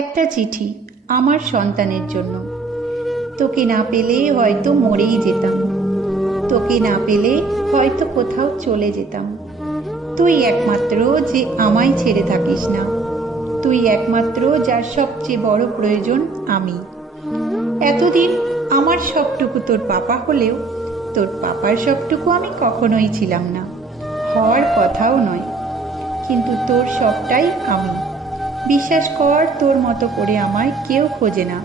একটা চিঠি আমার সন্তানের জন্য। তোকে না পেলে হয়তো মরেই যেতাম, তোকে না পেলে হয়তো কোথাও চলে যেতাম। তুই একমাত্র যে আমায় ছেড়ে থাকিস না, তুই একমাত্র যার সবচেয়ে বড় প্রয়োজন আমি। এতদিন আমার সবটুকু তোর পাপা হলেও তোর পাপার সবটুকু আমি কখনোই ছিলাম না, হওয়ার কথাও নয়। কিন্তু তোর সবটাই আমি। বিশ্বাস কর, তোর মতো করে আমায় কেউ খোঁজে না,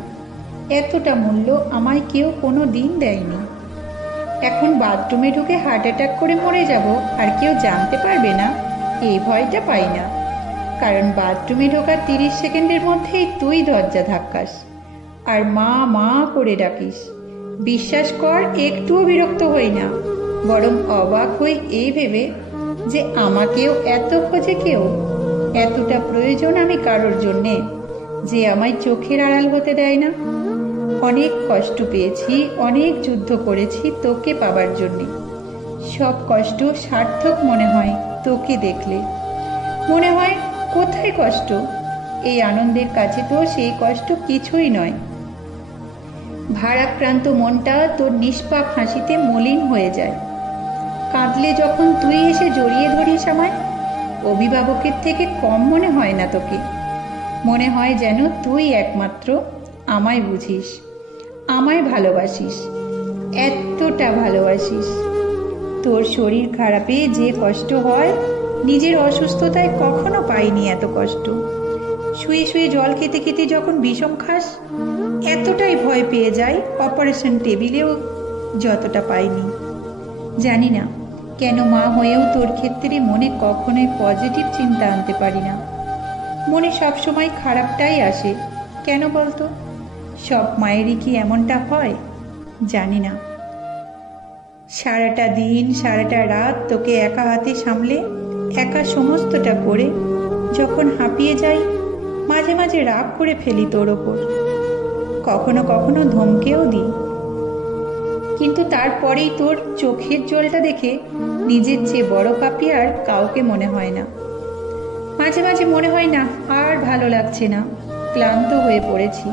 এতটা মূল্য আমায় কেউ কোনো দিন দেয়নি। এখন বাথরুমে ঢুকে হার্ট অ্যাটাক করে মরে যাব আর কেউ জানতে পারবে না, এই ভয়টা পাই না। কারণ বাথরুমে ঢোকার 30 সেকেন্ডের মধ্যেই তুই দরজা ধাক্কাস আর মা মা করে ডাকিস। বিশ্বাস কর, একটুও বিরক্ত হই না, বরং অবাক হই এই ভেবে যে আমাকেও এত খোঁজে কেউ। এতটা প্রয়োজন আমি কারোর জন্যে যে আমায় চোখের আড়াল হতে দেয় না। অনেক কষ্ট পেয়েছি, অনেক যুদ্ধ করেছি তোকে পাবার জন্যে। সব কষ্ট সার্থক মনে হয় তোকে দেখলে। মনে হয় কোথায় কষ্ট, এই আনন্দের কাছে তো সেই কষ্ট কিছুই নয়। ভারাক্রান্ত মনটা তোর নিষ্পাপ হাসিতে মলিন হয়ে যায়। কাঁদলে যখন তুই এসে জড়িয়ে ধরিস আমায়, অভিভাবকের থেকে কম মনে হয় না তোকে। মনে হয় যেন তুই একমাত্র আমায় বুঝিস, আমায় ভালোবাসিস, এতটা ভালোবাসিস। তোর শরীর খারাপে যে কষ্ট হয়, নিজের অসুস্থতায় কখনো পাইনি এত কষ্ট। শুয়ে শুয়ে জল খেতে খেতে যখন বিষম খাস, এতটাই ভয় পেয়ে যায় অপারেশন টেবিলেও যতটা পাইনি। জানি না কেন মা হয়েও তোর ক্ষেত্রে মনে কখনোই পজিটিভ চিন্তা আনতে পারি না। মনে সবসময় খারাপটাই আসে, কেন বলতো? সব মায়েরই কি এমনটা হয়? জানি না। সারাটা দিন সারাটা রাত তোকে একা হাতে সামলে, একা সমস্তটা করে যখন হাঁপিয়ে যাই, মাঝে মাঝে রাগ করে ফেলি তোর ওপর, কখনো কখনো ধমকেও দিই। কিন্তু তারপরেই তোর চোখের জলটা দেখে নিজের চেয়ে বড় পাপী আর কাউকে মনে হয় না। মাঝে মাঝে মনে হয় না আর ভালো লাগছে না, ক্লান্ত হয়ে পড়েছি,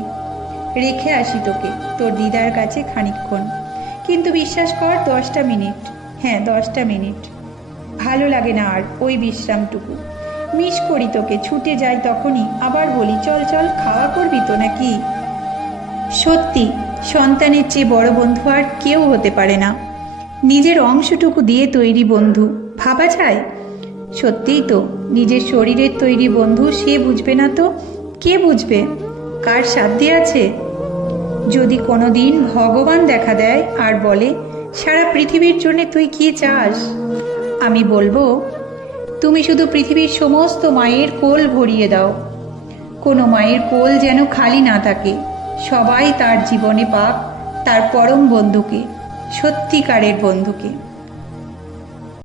রেখে আসি তোকে তোর দিদার কাছে খানিকক্ষণ। কিন্তু বিশ্বাস কর, 10টা মিনিট, হ্যাঁ 10টা মিনিট ভালো লাগে না আর ওই বিশ্রামটুকু। মিস করি তোকে, ছুটে যাই তখনই, আবার বলি চল চল, খাওয়া করবি তো নাকি? সত্যি, সন্তানের চেয়ে বড় বন্ধু আর কেউ হতে পারে না। নিজের অংশটুকু দিয়ে তৈরি বন্ধু ভাবা যায়? সত্যিই তো, নিজের শরীরের তৈরি বন্ধু সে বুঝবে না তো কে বুঝবে? কার সাধ্যে আছে? যদি কোনো দিন ভগবান দেখা দেয় আর বলে সারা পৃথিবীর জন্য তুই কি চাস, আমি বলবো তুমি শুধু পৃথিবীর সমস্ত মায়ের কোল ভরিয়ে দাও। কোনো মায়ের কোল যেন খালি না থাকে, সবাই তার জীবনে পাক তার পরম বন্ধুকে, সত্যিকারের বন্ধুকে।